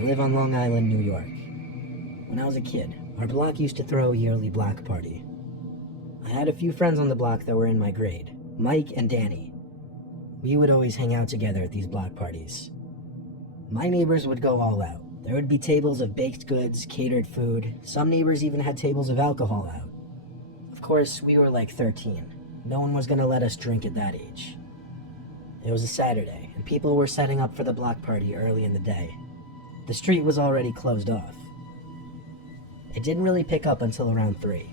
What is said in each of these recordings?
I live on Long Island, New York. When I was a kid, our block used to throw a yearly block party. I had a few friends on the block that were in my grade, Mike and Danny. We would always hang out together at these block parties. My neighbors would go all out. There would be tables of baked goods, catered food. Some neighbors even had tables of alcohol out. Of course, we were like 13. No one was going to let us drink at that age. It was a Saturday, and people were setting up for the block party early in the day. The street was already closed off. It didn't really pick up until around 3.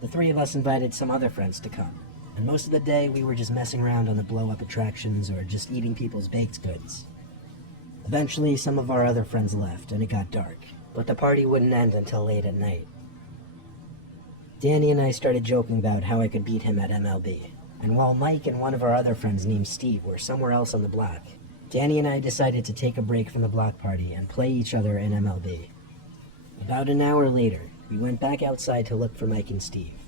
The 3 of us invited some other friends to come, and most of the day we were just messing around on the blow-up attractions or just eating people's baked goods. Eventually, some of our other friends left, and it got dark, but the party wouldn't end until late at night. Danny and I started joking about how I could beat him at MLB, and while Mike and one of our other friends named Steve were somewhere else on the block, Danny and I decided to take a break from the block party and play each other in MLB. About an hour later, we went back outside to look for Mike and Steve.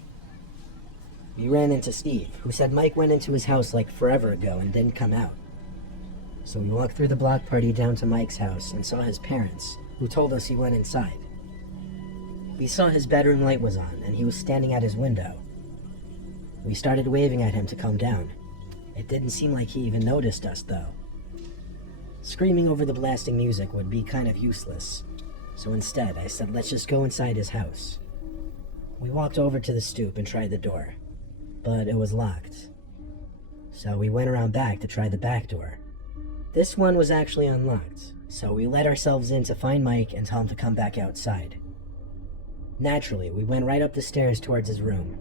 We ran into Steve, who said Mike went into his house like forever ago and didn't come out. So we walked through the block party down to Mike's house and saw his parents, who told us he went inside. We saw his bedroom light was on, and he was standing at his window. We started waving at him to come down. It didn't seem like he even noticed us, though. Screaming over the blasting music would be kind of useless, so instead I said let's just go inside his house. We walked over to the stoop and tried the door, but it was locked. So we went around back to try the back door. This one was actually unlocked, so we let ourselves in to find Mike and tell him to come back outside. Naturally, we went right up the stairs towards his room.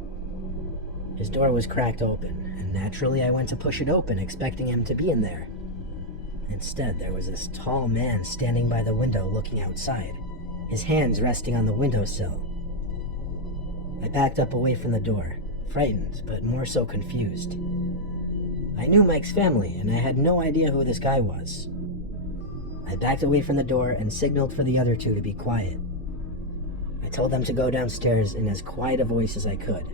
His door was cracked open, and naturally I went to push it open, expecting him to be in there. Instead, there was this tall man standing by the window looking outside, his hands resting on the windowsill. I backed up away from the door, frightened, but more so confused. I knew Mike's family, and I had no idea who this guy was. I backed away from the door and signaled for the other 2 to be quiet. I told them to go downstairs in as quiet a voice as I could.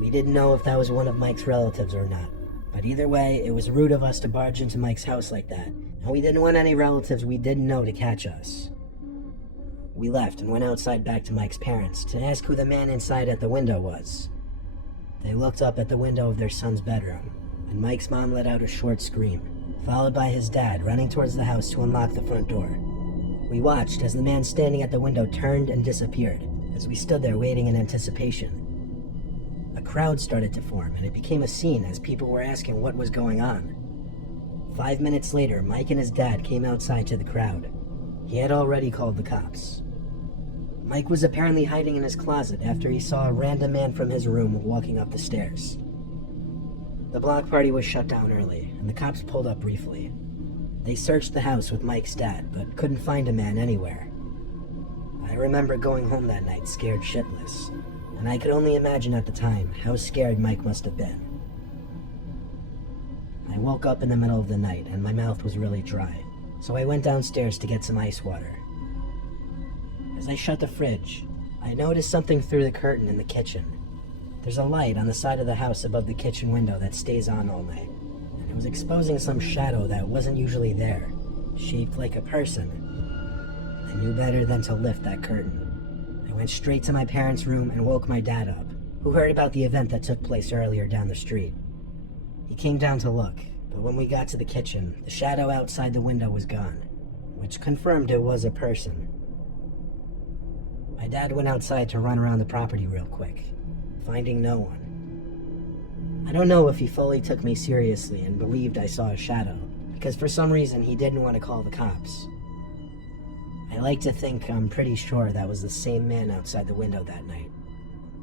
We didn't know if that was one of Mike's relatives or not, but either way, it was rude of us to barge into Mike's house like that, and we didn't want any relatives we didn't know to catch us. We left and went outside back to Mike's parents to ask who the man inside at the window was. They looked up at the window of their son's bedroom, and Mike's mom let out a short scream, followed by his dad running towards the house to unlock the front door. We watched as the man standing at the window turned and disappeared, as we stood there waiting in anticipation. A crowd started to form, and it became a scene as people were asking what was going on. 5 minutes later, Mike and his dad came outside to the crowd. He had already called the cops. Mike was apparently hiding in his closet after he saw a random man from his room walking up the stairs. The block party was shut down early, and the cops pulled up briefly. They searched the house with Mike's dad, but couldn't find a man anywhere. I remember going home that night scared shitless, and I could only imagine at the time how scared Mike must have been. I woke up in the middle of the night, and my mouth was really dry, so I went downstairs to get some ice water. As I shut the fridge, I noticed something through the curtain in the kitchen. There's a light on the side of the house above the kitchen window that stays on all night, and it was exposing some shadow that wasn't usually there, shaped like a person. I knew better than to lift that curtain. I went straight to my parents' room and woke my dad up, who heard about the event that took place earlier down the street. He came down to look, but when we got to the kitchen, the shadow outside the window was gone, which confirmed it was a person. My dad went outside to run around the property real quick, finding no one. I don't know if he fully took me seriously and believed I saw a shadow, because for some reason he didn't want to call the cops. I like to think I'm pretty sure that was the same man outside the window that night.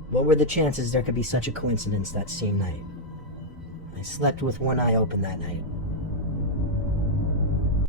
What were the chances there could be such a coincidence that same night? I slept with one eye open that night.